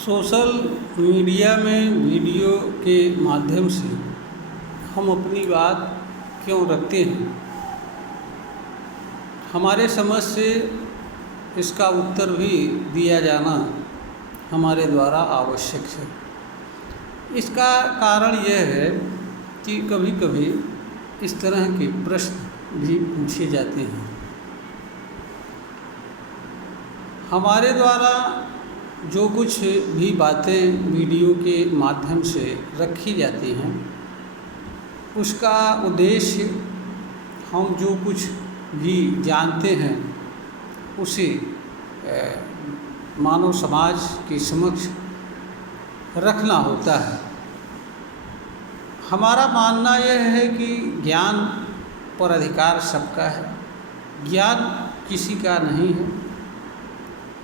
Social media में video के माध्यम से हम अपनी बात क्यों रखते हैं, हमारे समझ से इसका उत्तर भी दिया जाना हमारे द्वारा आवश्यक है। इसका कारण यह है कि कभी कभी इस तरह के प्रश्न भी पूछे जाते हैं। हमारे द्वारा जो कुछ भी बातें वीडियो के माध्यम से रखी जाती हैं, उसका उद्देश्य हम जो कुछ भी जानते हैं उसे मानव समाज के समक्ष रखना होता है। हमारा मानना यह है कि ज्ञान पर अधिकार सबका है, ज्ञान किसी का नहीं है।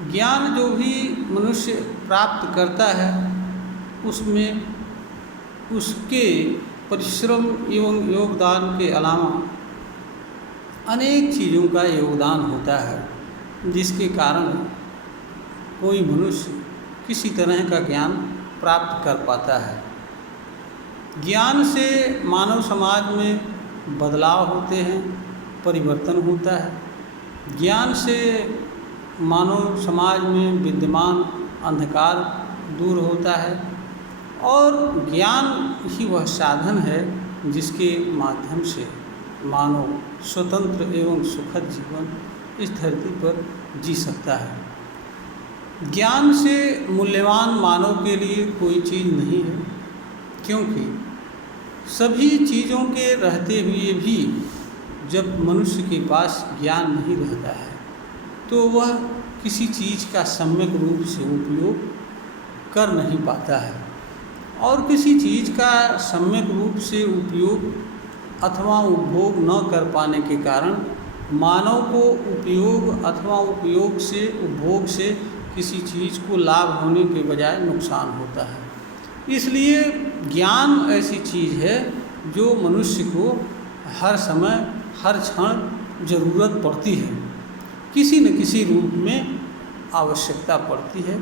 ज्ञान जो भी मनुष्य प्राप्त करता है उसमें उसके परिश्रम एवं योगदान के अलावा अनेक चीज़ों का योगदान होता है, जिसके कारण कोई मनुष्य किसी तरह का ज्ञान प्राप्त कर पाता है। ज्ञान से मानव समाज में बदलाव होते हैं, परिवर्तन होता है। ज्ञान से मानव समाज में विद्यमान अंधकार दूर होता है और ज्ञान ही वह साधन है जिसके माध्यम से मानव स्वतंत्र एवं सुखद जीवन इस धरती पर जी सकता है। ज्ञान से मूल्यवान मानव के लिए कोई चीज़ नहीं है, क्योंकि सभी चीज़ों के रहते हुए भी जब मनुष्य के पास ज्ञान नहीं रहता है तो वह किसी चीज़ का सम्यक रूप से उपयोग कर नहीं पाता है, और किसी चीज़ का सम्यक रूप से उपयोग अथवा उपभोग न कर पाने के कारण मानव को उपयोग अथवा उपयोग से उपभोग से किसी चीज़ को लाभ होने के बजाय नुकसान होता है। इसलिए ज्ञान ऐसी चीज़ है जो मनुष्य को हर समय हर क्षण ज़रूरत पड़ती है, किसी न किसी रूप में आवश्यकता पड़ती है।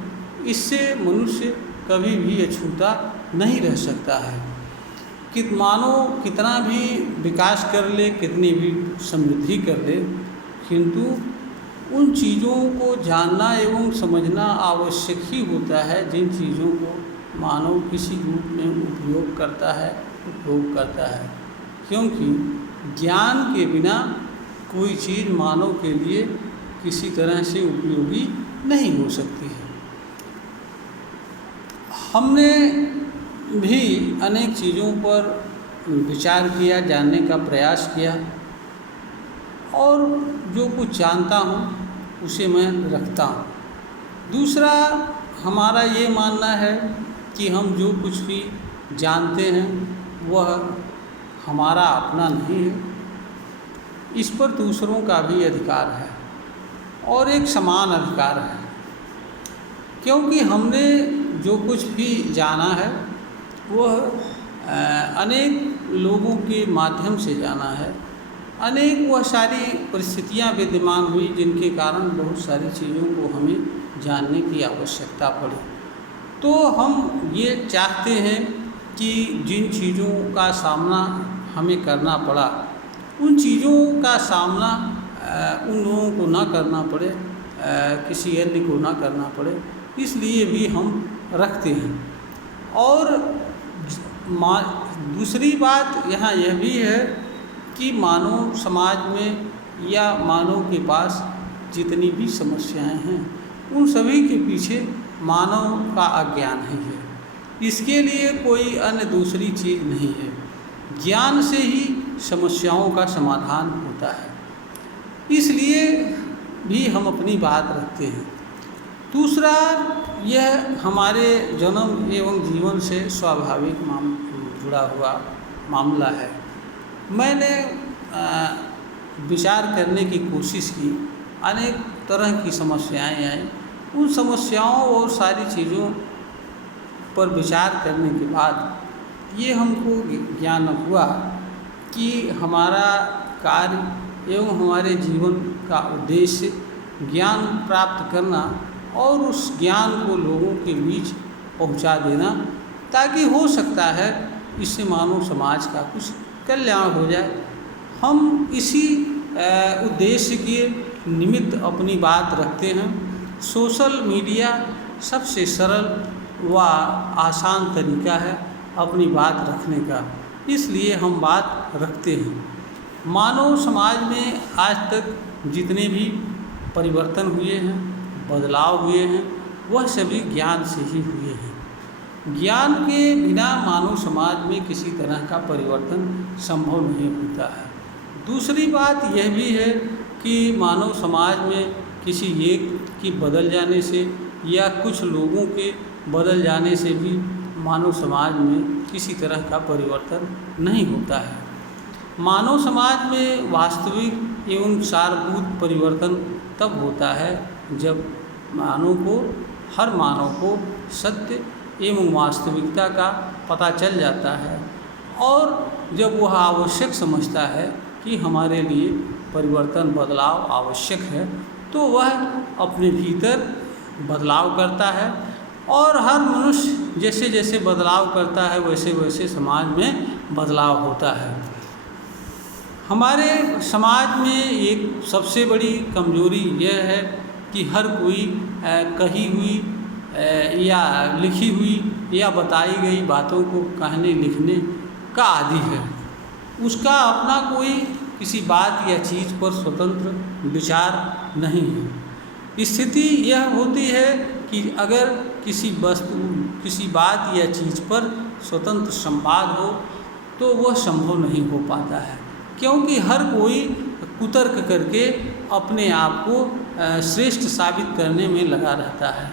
इससे मनुष्य कभी भी अछूता नहीं रह सकता है कि मानो कितना भी विकास कर ले, कितनी भी समृद्धि कर ले, किंतु उन चीज़ों को जानना एवं समझना आवश्यक ही होता है जिन चीज़ों को मानव किसी रूप में उपयोग करता है, क्योंकि ज्ञान के बिना कोई चीज़ मानव के लिए किसी तरह से उपयोगी नहीं हो सकती है। हमने भी अनेक चीज़ों पर विचार किया, जानने का प्रयास किया, और जो कुछ जानता हूँ उसे मैं रखता हूँ। दूसरा, हमारा ये मानना है कि हम जो कुछ भी जानते हैं वह हमारा अपना नहीं है, इस पर दूसरों का भी अधिकार है और एक समान अधिकार है, क्योंकि हमने जो कुछ भी जाना है वह अनेक लोगों के माध्यम से जाना है। अनेक वह सारी परिस्थितियां विद्यमान हुई जिनके कारण बहुत सारी चीज़ों को हमें जानने की आवश्यकता पड़ी। तो हम ये चाहते हैं कि जिन चीज़ों का सामना हमें करना पड़ा उन चीज़ों का सामना उन लोगों को ना करना पड़े, किसी अन्य को ना करना पड़े, इसलिए भी हम रखते हैं। और दूसरी बात यहाँ यह भी है कि मानव समाज में या मानव के पास जितनी भी समस्याएं हैं उन सभी के पीछे मानव का अज्ञान ही है। इसके लिए कोई अन्य दूसरी चीज़ नहीं है। ज्ञान से ही समस्याओं का समाधान होता है, इसलिए भी हम अपनी बात रखते हैं। दूसरा, यह हमारे जन्म एवं जीवन से स्वाभाविक जुड़ा हुआ मामला है। मैंने विचार करने की कोशिश की, अनेक तरह की समस्याएं आई। उन समस्याओं और सारी चीज़ों पर विचार करने के बाद ये हमको ज्ञान हुआ कि हमारा कार्य एवं हमारे जीवन का उद्देश्य ज्ञान प्राप्त करना और उस ज्ञान को लोगों के बीच पहुंचा देना, ताकि हो सकता है इससे मानव समाज का कुछ कल्याण हो जाए। हम इसी उद्देश्य के निमित्त अपनी बात रखते हैं। सोशल मीडिया सबसे सरल व आसान तरीका है अपनी बात रखने का, इसलिए हम बात रखते हैं। मानव समाज में आज तक जितने भी परिवर्तन हुए हैं, बदलाव हुए हैं, वह सभी ज्ञान से ही हुए हैं। ज्ञान के बिना मानव समाज में किसी तरह का परिवर्तन संभव नहीं होता है। दूसरी बात यह भी है कि मानव समाज में किसी एक की बदल जाने से या कुछ लोगों के बदल जाने से भी मानव समाज में किसी तरह का परिवर्तन नहीं होता है। मानव समाज में वास्तविक एवं सारभूत परिवर्तन तब होता है जब हर मानव को सत्य एवं वास्तविकता का पता चल जाता है और जब वह आवश्यक समझता है कि हमारे लिए परिवर्तन बदलाव आवश्यक है, तो वह अपने भीतर बदलाव करता है और हर मनुष्य जैसे जैसे बदलाव करता है वैसे वैसे समाज में बदलाव होता है। हमारे समाज में एक सबसे बड़ी कमजोरी यह है कि हर कोई कही हुई या लिखी हुई या बताई गई बातों को कहने लिखने का आदी है। उसका अपना कोई किसी बात या चीज़ पर स्वतंत्र विचार नहीं है। स्थिति यह होती है कि अगर किसी वस्तु, किसी बात या चीज़ पर स्वतंत्र संवाद हो तो वह संभव नहीं हो पाता है, क्योंकि हर कोई कुतर्क करके अपने आप को श्रेष्ठ साबित करने में लगा रहता है।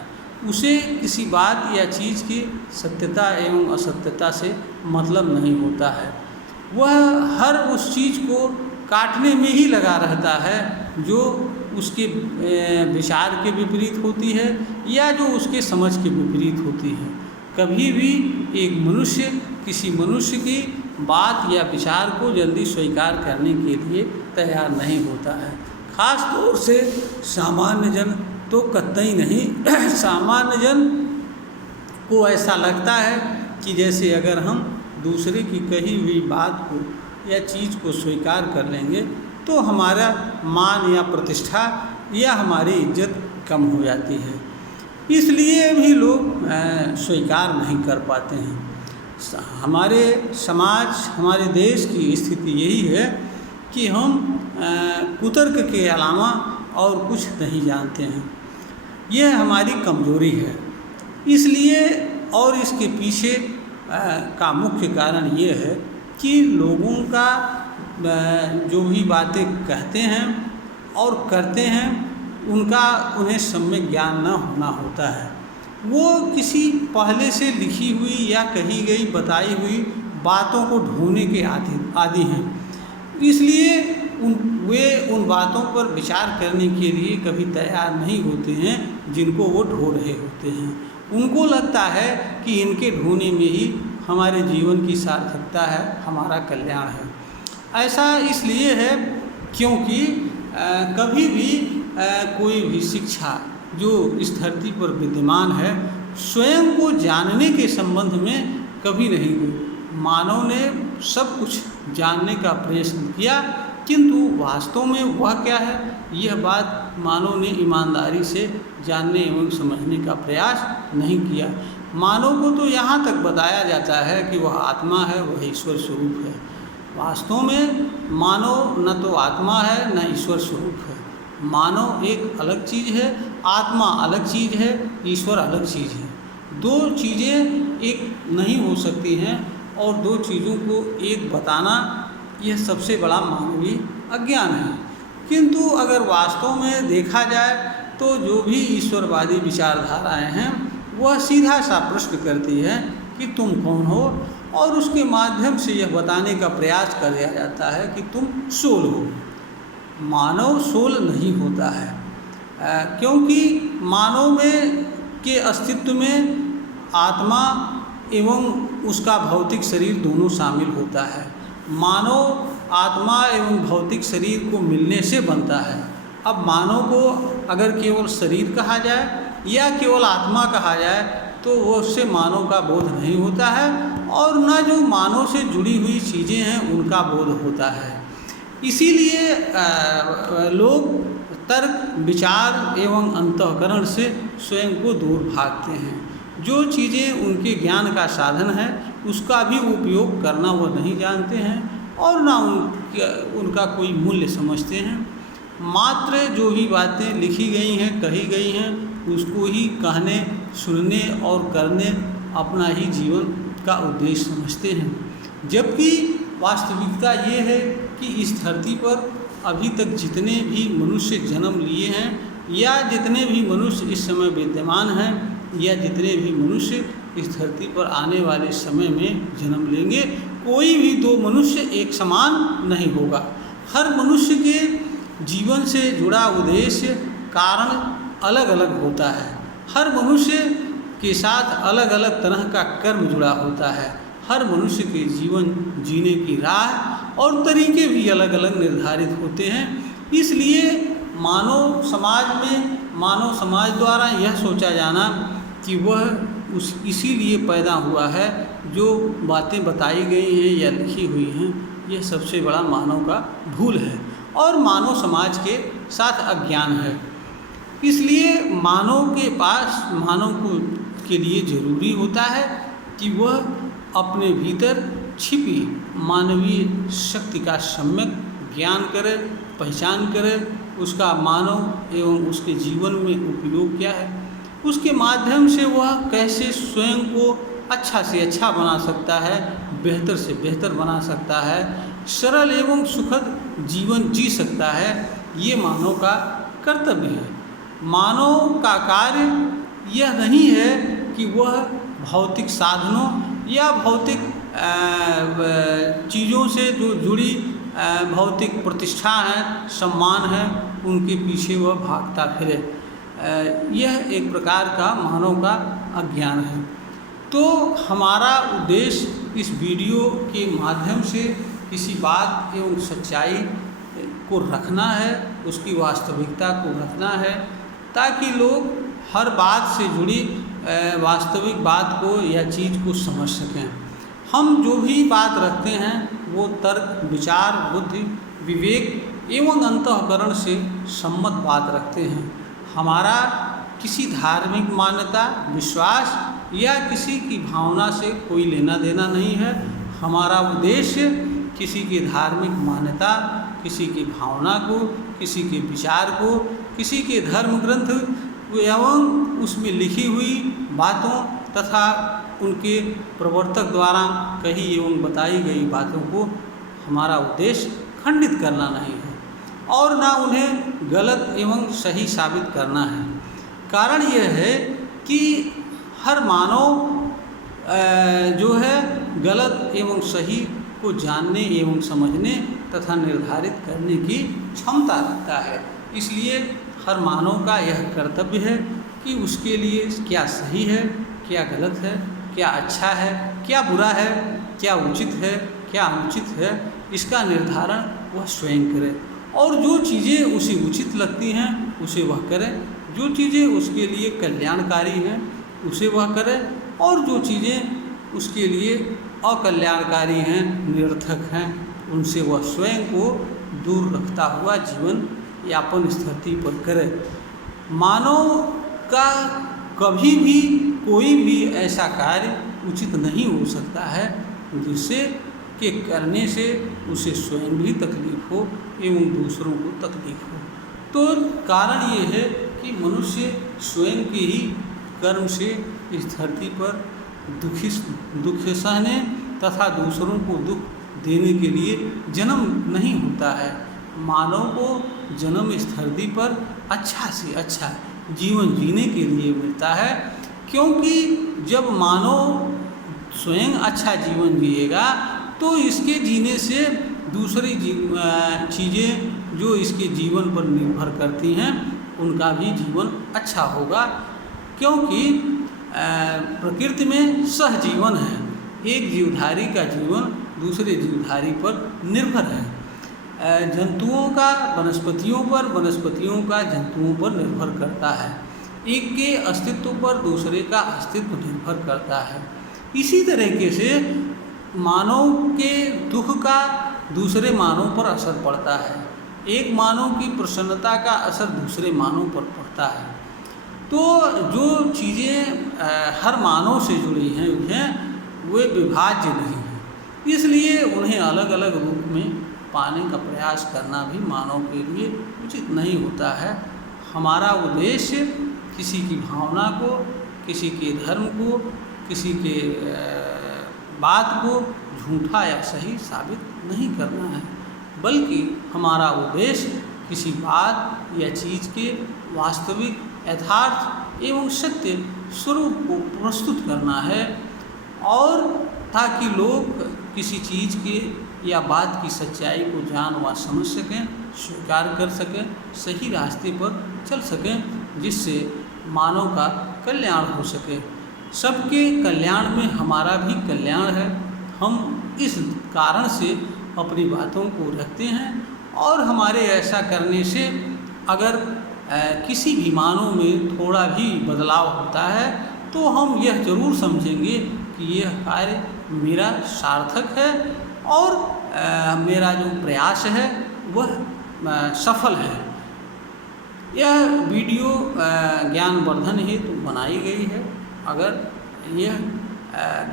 उसे किसी बात या चीज़ की सत्यता एवं असत्यता से मतलब नहीं होता है। वह हर उस चीज़ को काटने में ही लगा रहता है जो उसके विचार के विपरीत होती है या जो उसके समझ के विपरीत होती है। कभी भी एक मनुष्य किसी मनुष्य की बात या विचार को जल्दी स्वीकार करने के लिए तैयार नहीं होता है। खास तौर से सामान्य जन तो कतई नहीं। सामान्य जन को ऐसा लगता है कि जैसे अगर हम दूसरे की कही हुई बात को या चीज़ को स्वीकार कर लेंगे तो हमारा मान या प्रतिष्ठा या हमारी इज्जत कम हो जाती है, इसलिए भी लोग स्वीकार नहीं कर पाते हैं। हमारे समाज, हमारे देश की स्थिति यही है कि हम कुतर्क के अलावा और कुछ नहीं जानते हैं। यह हमारी कमजोरी है। इसलिए और इसके पीछे का मुख्य कारण ये है कि लोगों का जो भी बातें कहते हैं और करते हैं उन्हें सम्यक ज्ञान न होना होता है। वो किसी पहले से लिखी हुई या कही गई बताई हुई बातों को ढूंढने के आदी हैं, इसलिए वे उन बातों पर विचार करने के लिए कभी तैयार नहीं होते हैं जिनको वो ढूंढ रहे होते हैं। उनको लगता है कि इनके ढूंढने में ही हमारे जीवन की सार्थकता है, हमारा कल्याण है। ऐसा इसलिए है क्योंकि कभी भी कोई भी शिक्षा जो इस धरती पर विद्यमान है स्वयं को जानने के संबंध में कभी नहीं हुई। मानव ने सब कुछ जानने का प्रयत्न किया, किंतु वास्तव में वह क्या है यह बात मानव ने ईमानदारी से जानने एवं समझने का प्रयास नहीं किया। मानव को तो यहाँ तक बताया जाता है कि वह आत्मा है, वह ईश्वर स्वरूप है। वास्तव में मानव न तो आत्मा है न ईश्वर स्वरूप है। मानव एक अलग चीज़ है, आत्मा अलग चीज़ है, ईश्वर अलग चीज़ है। दो चीज़ें एक नहीं हो सकती हैं और दो चीज़ों को एक बताना यह सबसे बड़ा मानवीय अज्ञान है। किंतु अगर वास्तव में देखा जाए तो जो भी ईश्वरवादी विचारधाराएं हैं वह सीधा सा प्रश्न करती है कि तुम कौन हो, और उसके माध्यम से यह बताने का प्रयास कर दिया जाता है कि तुम सोल हो। मानव सोल नहीं होता है, क्योंकि मानव में के अस्तित्व में आत्मा एवं उसका भौतिक शरीर दोनों शामिल होता है। मानव आत्मा एवं भौतिक शरीर को मिलने से बनता है। अब मानव को अगर केवल शरीर कहा जाए या केवल आत्मा कहा जाए तो वो उससे मानव का बोध नहीं होता है, और न जो मानव से जुड़ी हुई चीज़ें हैं उनका बोध होता है। इसीलिए लोग तर्क, विचार एवं अंतःकरण से स्वयं को दूर भागते हैं। जो चीज़ें उनके ज्ञान का साधन है उसका भी उपयोग करना वो नहीं जानते हैं, और ना उनका कोई मूल्य समझते हैं। मात्र जो भी बातें लिखी गई हैं, कही गई हैं, उसको ही कहने, सुनने और करने अपना ही जीवन का उद्देश्य समझते हैं। जबकि वास्तविकता ये है कि इस धरती पर अभी तक जितने भी मनुष्य जन्म लिए हैं, या जितने भी मनुष्य इस समय विद्यमान हैं, या जितने भी मनुष्य इस धरती पर आने वाले समय में जन्म लेंगे, कोई भी दो मनुष्य एक समान नहीं होगा। हर मनुष्य के जीवन से जुड़ा उद्देश्य, कारण अलग अलग होता है। हर मनुष्य के साथ अलग अलग तरह का कर्म जुड़ा होता है। हर मनुष्य के जीवन जीने की राह और तरीके भी अलग अलग निर्धारित होते हैं। इसलिए मानव समाज द्वारा यह सोचा जाना कि वह इसीलिए पैदा हुआ है, जो बातें बताई गई हैं या लिखी हुई हैं, यह सबसे बड़ा मानव का भूल है और मानव समाज के साथ अज्ञान है। इसलिए मानव के लिए ज़रूरी होता है कि वह अपने भीतर छिपी मानवीय शक्ति का सम्यक ज्ञान करे, पहचान करे, उसका मानव एवं उसके जीवन में उपयोग क्या है, उसके माध्यम से वह कैसे स्वयं को अच्छा से अच्छा बना सकता है, बेहतर से बेहतर बना सकता है, सरल एवं सुखद जीवन जी सकता है। ये मानव का कर्तव्य है। मानव का कार्य यह नहीं है कि वह भौतिक साधनों या भौतिक चीज़ों से जो जुड़ी भौतिक प्रतिष्ठा है, सम्मान है, उनके पीछे वह भागता फिरे। यह एक प्रकार का मानव का अज्ञान है। तो हमारा उद्देश्य इस वीडियो के माध्यम से किसी बात एवं सच्चाई को रखना है, उसकी वास्तविकता को रखना है, ताकि लोग हर बात से जुड़ी वास्तविक बात को या चीज़ को समझ सकें। हम जो भी बात रखते हैं वो तर्क, विचार, बुद्धि, विवेक एवं अंतःकरण से सम्मत बात रखते हैं। हमारा किसी धार्मिक मान्यता, विश्वास या किसी की भावना से कोई लेना देना नहीं है। हमारा उद्देश्य किसी की धार्मिक मान्यता, किसी की भावना को, किसी के विचार को, किसी के धर्म ग्रंथ एवं उसमें लिखी हुई बातों तथा उनके प्रवर्तक द्वारा कही एवं बताई गई बातों को हमारा उद्देश्य खंडित करना नहीं है और ना उन्हें गलत एवं सही साबित करना है। कारण यह है कि हर मानव जो है गलत एवं सही को जानने एवं समझने तथा निर्धारित करने की क्षमता रखता है। इसलिए हर मानव का यह कर्तव्य है कि उसके लिए क्या सही है, क्या गलत है, क्या अच्छा है, क्या बुरा है, क्या उचित है, क्या अनुचित है, इसका निर्धारण वह स्वयं करे और जो चीज़ें उसे उचित लगती हैं उसे वह करे, जो चीज़ें उसके लिए कल्याणकारी हैं उसे वह करे और जो चीज़ें उसके लिए अकल्याणकारी हैं, निरर्थक हैं, उनसे वह स्वयं को दूर रखता हुआ जीवन यापन इस धरती पर करे। मानव का कभी भी कोई भी ऐसा कार्य उचित नहीं हो सकता है जिससे के करने से उसे स्वयं भी तकलीफ हो एवं दूसरों को तकलीफ हो। तो कारण ये है कि मनुष्य स्वयं के ही कर्म से इस धरती पर दुख सहने तथा दूसरों को दुख देने के लिए जन्म नहीं होता है। मानव को जन्म इस धरती पर अच्छा से अच्छा जीवन जीने के लिए मिलता है, क्योंकि जब मानव स्वयं अच्छा जीवन जिएगा तो इसके जीने से दूसरी चीज़ें जो इसके जीवन पर निर्भर करती हैं उनका भी जीवन अच्छा होगा, क्योंकि प्रकृति में सहजीवन है। एक जीवधारी का जीवन दूसरे जीवधारी पर निर्भर है। जंतुओं का वनस्पतियों पर, वनस्पतियों का जंतुओं पर निर्भर करता है। एक के अस्तित्व पर दूसरे का अस्तित्व निर्भर करता है। इसी तरीके से मानव के दुख का दूसरे मानव पर असर पड़ता है, एक मानव की प्रसन्नता का असर दूसरे मानव पर पड़ता है। तो जो चीज़ें हर मानव से जुड़ी हैं वे विभाज्य नहीं हैं, इसलिए उन्हें अलग अलग रूप में पाने का प्रयास करना भी मानव के लिए उचित नहीं होता है। हमारा उद्देश्य किसी की भावना को, किसी के धर्म को, किसी के बात को झूठा या सही साबित नहीं करना है, बल्कि हमारा उद्देश्य किसी बात या चीज़ के वास्तविक यथार्थ एवं सत्य स्वरूप को प्रस्तुत करना है, और ताकि लोग किसी चीज़ के या बात की सच्चाई को जान व समझ सकें, स्वीकार कर सकें, सही रास्ते पर चल सकें, जिससे मानव का कल्याण हो सके। सबके कल्याण में हमारा भी कल्याण है। हम इस कारण से अपनी बातों को रखते हैं, और हमारे ऐसा करने से अगर किसी भी मानव में थोड़ा भी बदलाव होता है तो हम यह ज़रूर समझेंगे कि यह कार्य मेरा सार्थक है और मेरा जो प्रयास है वह सफल है। यह वीडियो ज्ञानवर्धन हेतु बनाई गई है। अगर यह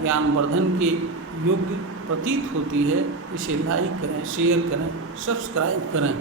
ज्ञानवर्धन के योग्य प्रतीत होती है, इसे लाइक करें, शेयर करें, सब्सक्राइब करें।